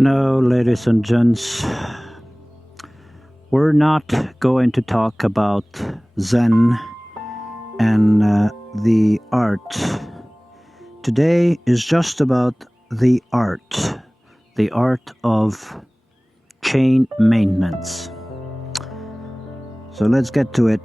No, ladies and gents, we're not going to talk about Zen and the art. Today is just about the art of chain maintenance. So let's get to it.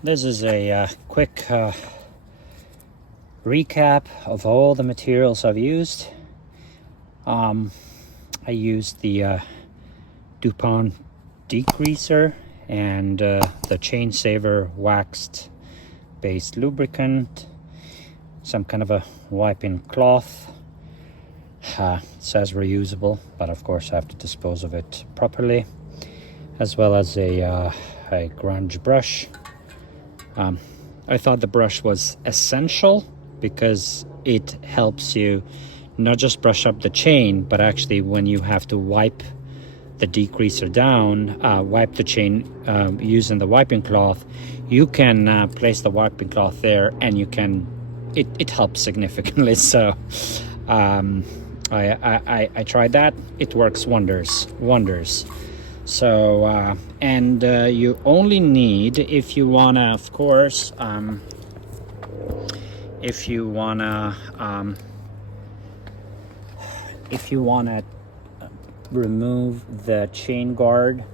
This is a quick recap of all the materials I've used. I used the DuPont degreaser and the Chain Saver waxed based lubricant, some kind of a wiping cloth. It says reusable, but of course I have to dispose of it properly, as well as a grunge brush. I thought the brush was essential because it helps you not just brush up the chain, but actually when you have to wipe the degreaser down, wipe the chain using the wiping cloth, you can place the wiping cloth there and you can, it helps significantly. So I tried that. It works wonders. So and you only need, if you wanna, of course, if you wanna remove the chain guard,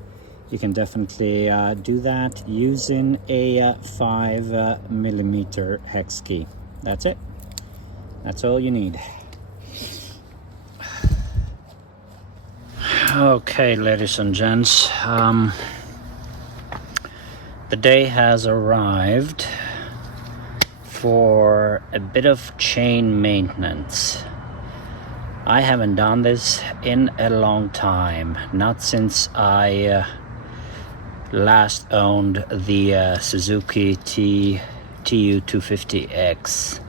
you can definitely do that using a 5mm hex key. That's it. That's all you need. Okay, ladies and gents, the day has arrived for a bit of chain maintenance. I haven't done this in a long time, not since I last owned the Suzuki TU250X.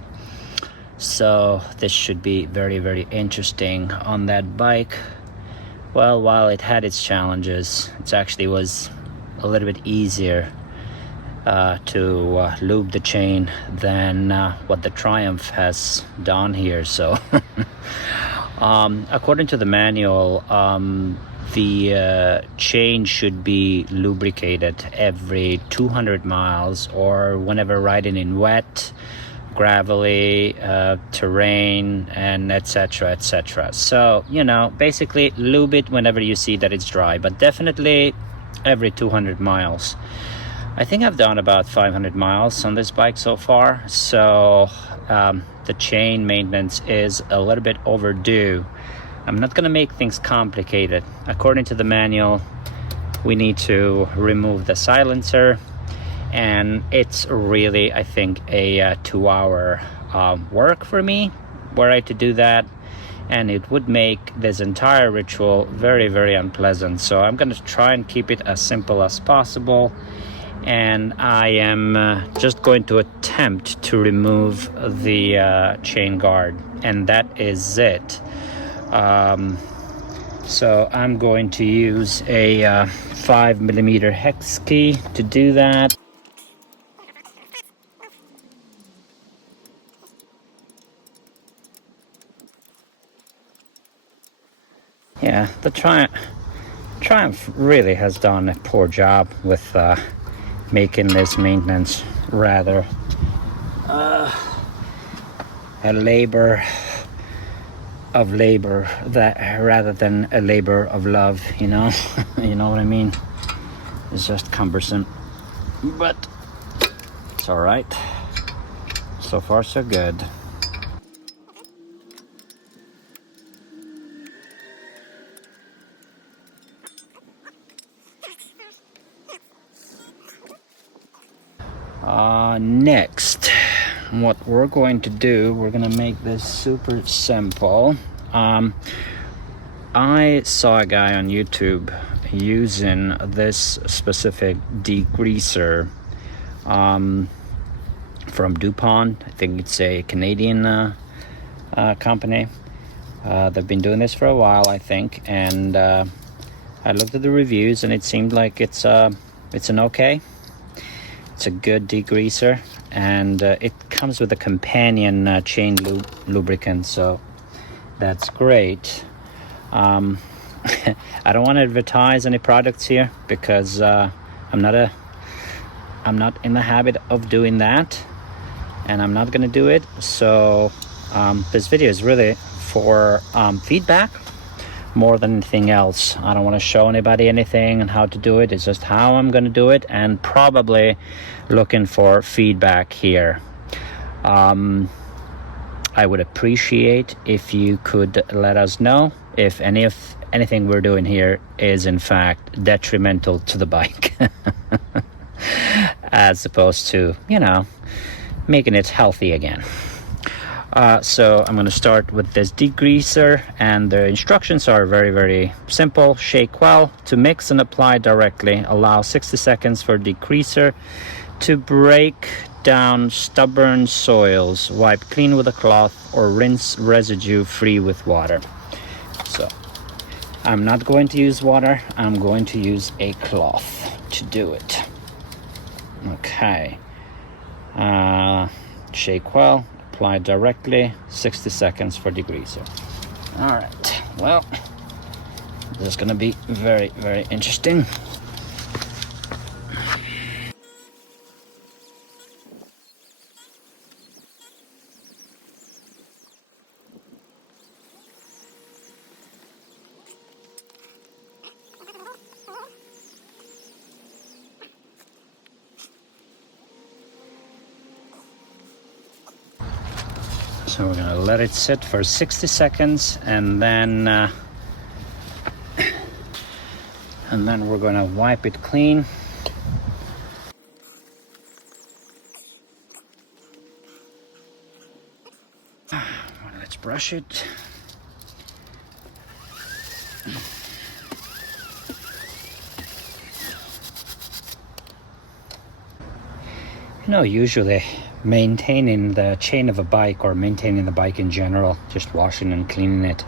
So this should be very, very interesting on that bike. Well, while it had its challenges, it actually was a little bit easier to lube the chain than what the Triumph has done here. So according to the manual, the chain should be lubricated every 200 miles or whenever riding in wet, gravelly terrain, and etc. So, you know, basically lube it whenever you see that it's dry, but definitely every 200 miles. I think I've done about 500 miles on this bike so far, so the chain maintenance is a little bit overdue. I'm not gonna make things complicated. According to the manual, we need to remove the silencer, and it's really, I think, a 2-hour work for me were I to do that, and it would make this entire ritual very, very unpleasant. So I'm going to try and keep it as simple as possible, and I am just going to attempt to remove the chain guard, and that is it. So I'm going to use a 5mm hex key to do that. Yeah, the Triumph really has done a poor job with making this maintenance rather a labor of labor that rather than a labor of love, you know. You know what I mean? It's just cumbersome, but it's all right. So far so good. Next, what we're going to do, we're going to make this super simple. I saw a guy on YouTube using this specific degreaser from DuPont. I think it's a Canadian company. They've been doing this for a while, I think, and I looked at the reviews and it seemed like it's it's an okay. It's a good degreaser, and it comes with a companion chain lubricant, so that's great. I don't want to advertise any products here because I'm not in the habit of doing that, and I'm not gonna do it. So this video is really for feedback more than anything else. I don't want to show anybody anything and how to do it. It's just how I'm gonna do it, and probably looking for feedback here. I would appreciate if you could let us know if anything we're doing here is in fact detrimental to the bike as opposed to, you know, making it healthy again. So I'm going to start with this degreaser, and the instructions are very, very simple. Shake well to mix and apply directly. Allow 60 seconds for degreaser to break down stubborn soils. Wipe clean with a cloth or rinse residue free with water. So I'm not going to use water. I'm going to use a cloth to do it. Okay. Shake well. Apply directly, 60 seconds for degreaser. All right, well, this is gonna be very, very interesting. So we're gonna let it sit for 60 seconds, and then we're gonna wipe it clean. Let's brush it. You know, usually maintaining the chain of a bike, or maintaining the bike in general, just washing and cleaning it,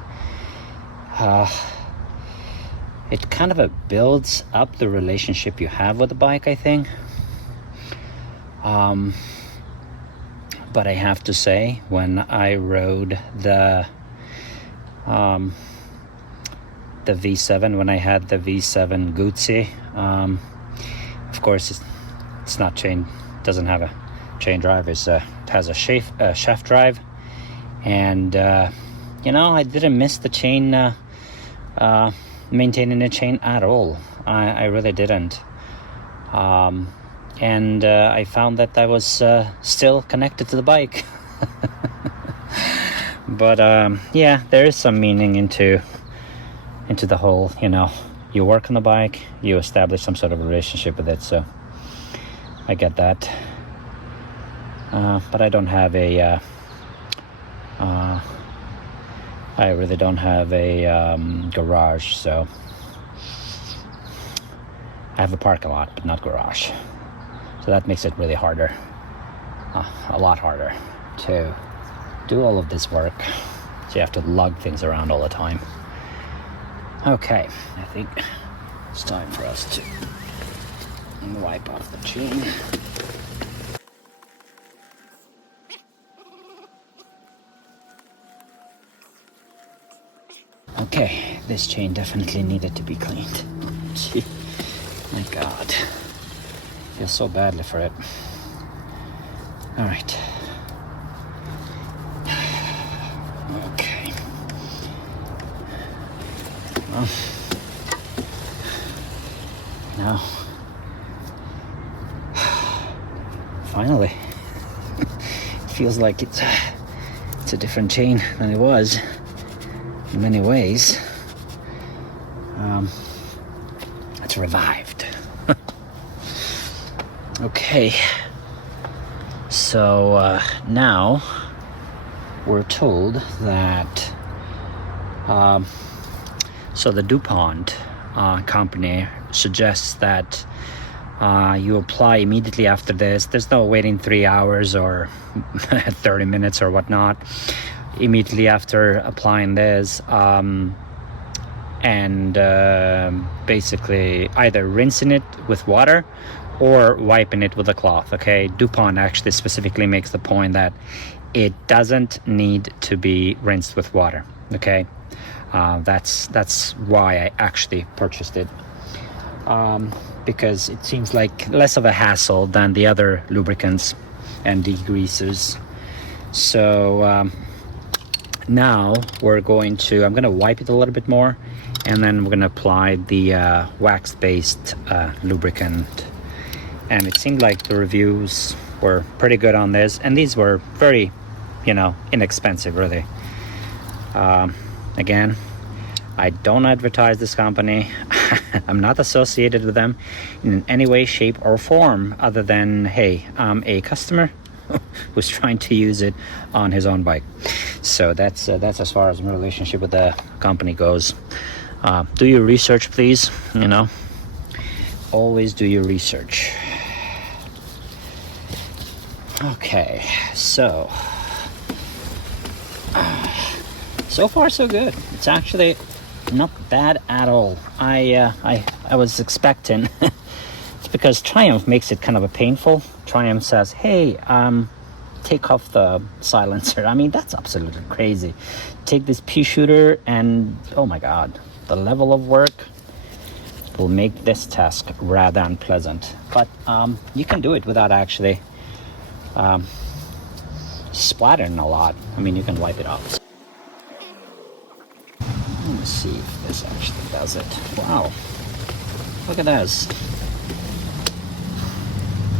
it kind of builds up the relationship you have with the bike, I think. But I have to say, when I rode the V7, when I had the V7 Guzzi, of course it's not chain, doesn't have a chain drive, it has a shaft drive, and you know, I didn't miss the chain, maintaining the chain at all. I really didn't, and I found that I was still connected to the bike. But yeah, there is some meaning into the whole, you know, you work on the bike, you establish some sort of relationship with it, so I get that. But I don't have a I really don't have a garage, so I have a parking lot but not garage, so that makes it really harder, a lot harder to do all of this work, so you have to lug things around all the time. Okay, I think it's time for us to wipe off the chain. Okay, this chain definitely needed to be cleaned. Gee, my God. I feel so badly for it. All right. Okay. Well, now, finally, it feels like it's a different chain than it was. In many ways, it's revived. Okay, so now we're told that so the DuPont company suggests that you apply immediately after this. There's no waiting 3 hours or 30 minutes or whatnot. Immediately after applying this, and basically either rinsing it with water or wiping it with a cloth. Okay, DuPont actually specifically makes the point that it doesn't need to be rinsed with water. Okay, that's why I actually purchased it, because it seems like less of a hassle than the other lubricants and degreasers. So now I'm going to wipe it a little bit more, and then we're going to apply the wax-based lubricant. And it seemed like the reviews were pretty good on this, and these were very, inexpensive, really. Again, I don't advertise this company. I'm not associated with them in any way, shape, or form, other than, hey, I'm a customer who's trying to use it on his own bike. So that's as far as my relationship with the company goes. Do your research, please. Always do your research. Okay, so far so good. It's actually not bad at all. I was expecting it's because Triumph makes it kind of a painful. Triumph says, hey, take off the silencer. I mean, that's absolutely crazy. Take this pea shooter and oh my god, the level of work will make this task rather unpleasant. But you can do it without actually splattering a lot. I mean, you can wipe it off. Let me see if this actually does it. Wow, look at this.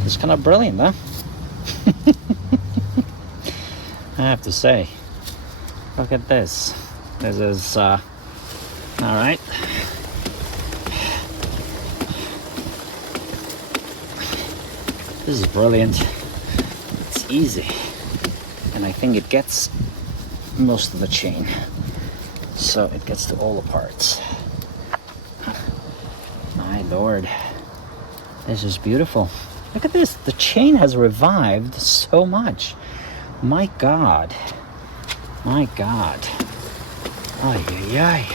It's kind of brilliant, huh? I have to say, look at this. This is all right. This is brilliant. It's easy, and I think it gets most of the chain, so it gets to all the parts. My lord, this is beautiful. Look at this. The chain has revived so much. My god. My god. Ay, ay, ay.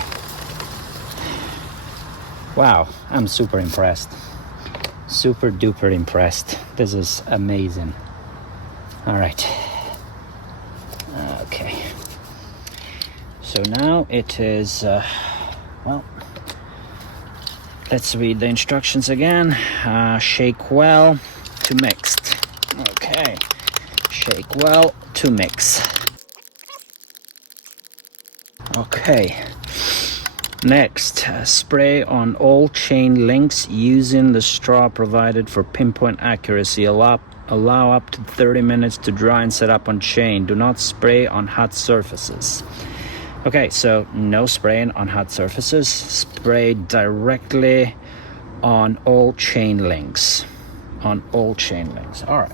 Wow, I'm super impressed. Super duper impressed. This is amazing. All right. Okay. So now it is, well, let's read the instructions again. Shake well to mixed. Okay. Shake well to mix. Okay. Next, spray on all chain links using the straw provided for pinpoint accuracy. Allow up to 30 minutes to dry and set up on chain. Do not spray on hot surfaces. Okay, so no spraying on hot surfaces. Spray directly on all chain links. On all chain links. All right.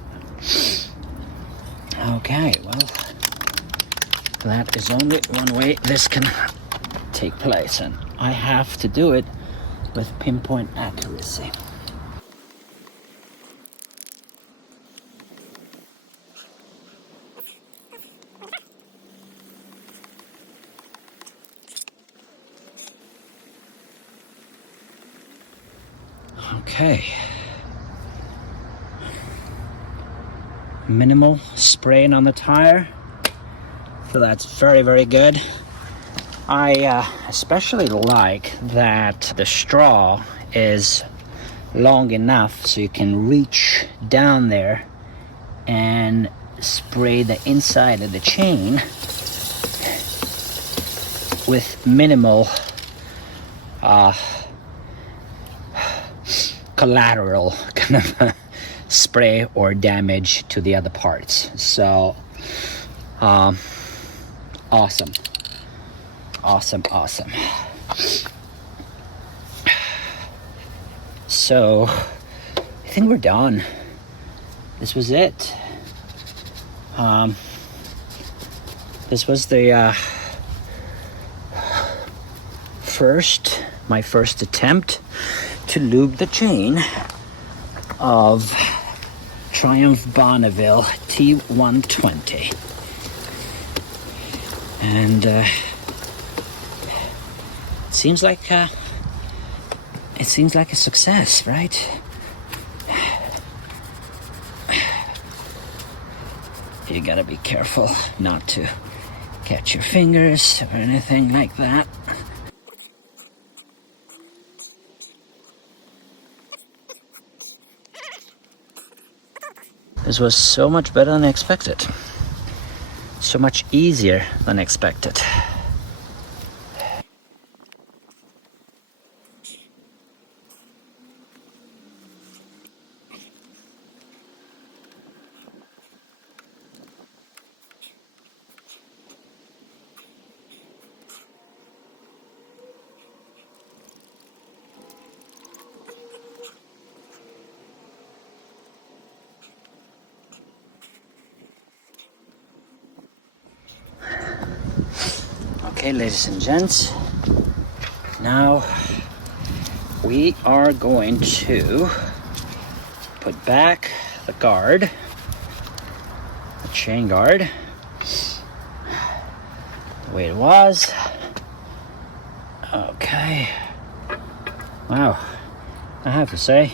Okay, well, that is only one way this can take place, and I have to do it with pinpoint accuracy. Okay. Minimal spraying on the tire, so that's very, very good. I especially like that the straw is long enough so you can reach down there and spray the inside of the chain with minimal collateral kind of spray or damage to the other parts. So awesome. Awesome. So I think we're done. This was it. This was the my first attempt to lube the chain of Triumph Bonneville it seems like a success, right? You gotta be careful not to catch your fingers or anything like that. This was so much better than expected. So much easier than expected. Okay, ladies and gents, now we are going to put back the guard, the chain guard, the way it was. Okay. Wow, I have to say,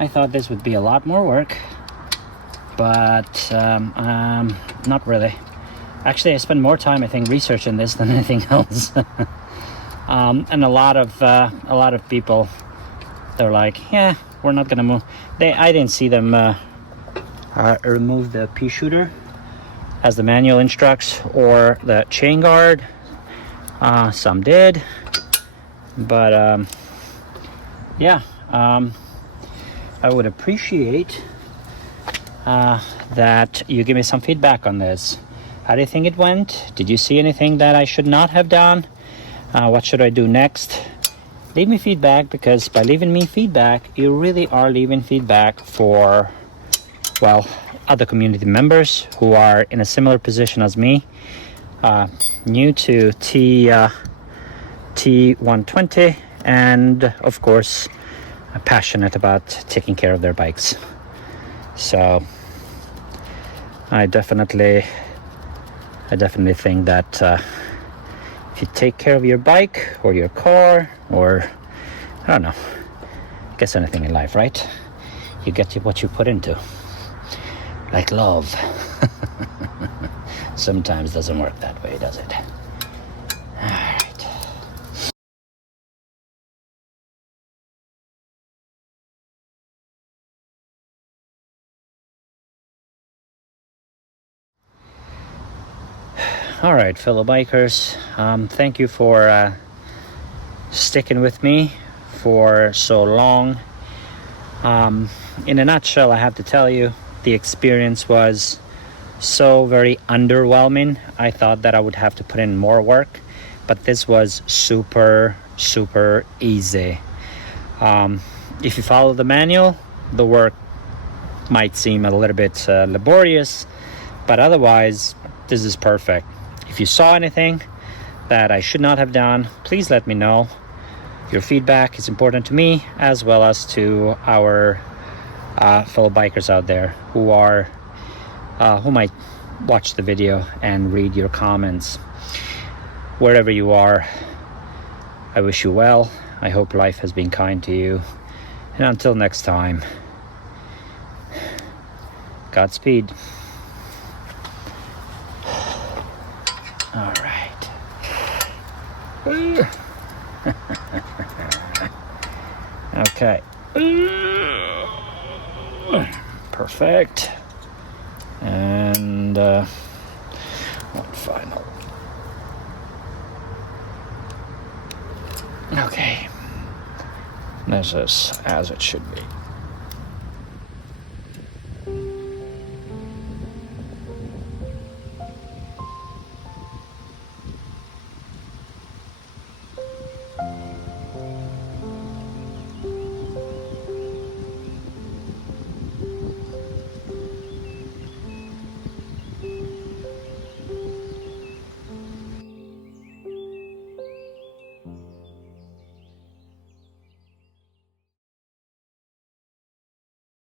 I thought this would be a lot more work, but not really. Actually, I spend more time, I think, researching this than anything else. And a lot of people, they're like, yeah, we're not gonna move. I didn't see them remove the pea shooter as the manual instructs, or the chain guard. Some did, but yeah, I would appreciate that you give me some feedback on this. How do you think it went? Did you see anything that I should not have done? What should I do next? Leave me feedback, because by leaving me feedback, you really are leaving feedback for, well, other community members who are in a similar position as me, new to T120, and of course, passionate about taking care of their bikes. So I definitely think that if you take care of your bike or your car, or I don't know, I guess anything in life, right? You get what you put into. Like love. Sometimes doesn't work that way, does it? Alright. All right, fellow bikers, thank you for sticking with me for so long. In a nutshell, I have to tell you, the experience was so very underwhelming. I thought that I would have to put in more work, but this was super easy. If you follow the manual, the work might seem a little bit laborious, but otherwise, this is perfect. If you saw anything that I should not have done, please let me know. Your feedback is important to me, as well as to our fellow bikers out there who might watch the video and read your comments. Wherever you are, I wish you well. I hope life has been kind to you. And until next time, Godspeed. All right. Okay. Perfect. And one final. Okay. This is as it should be.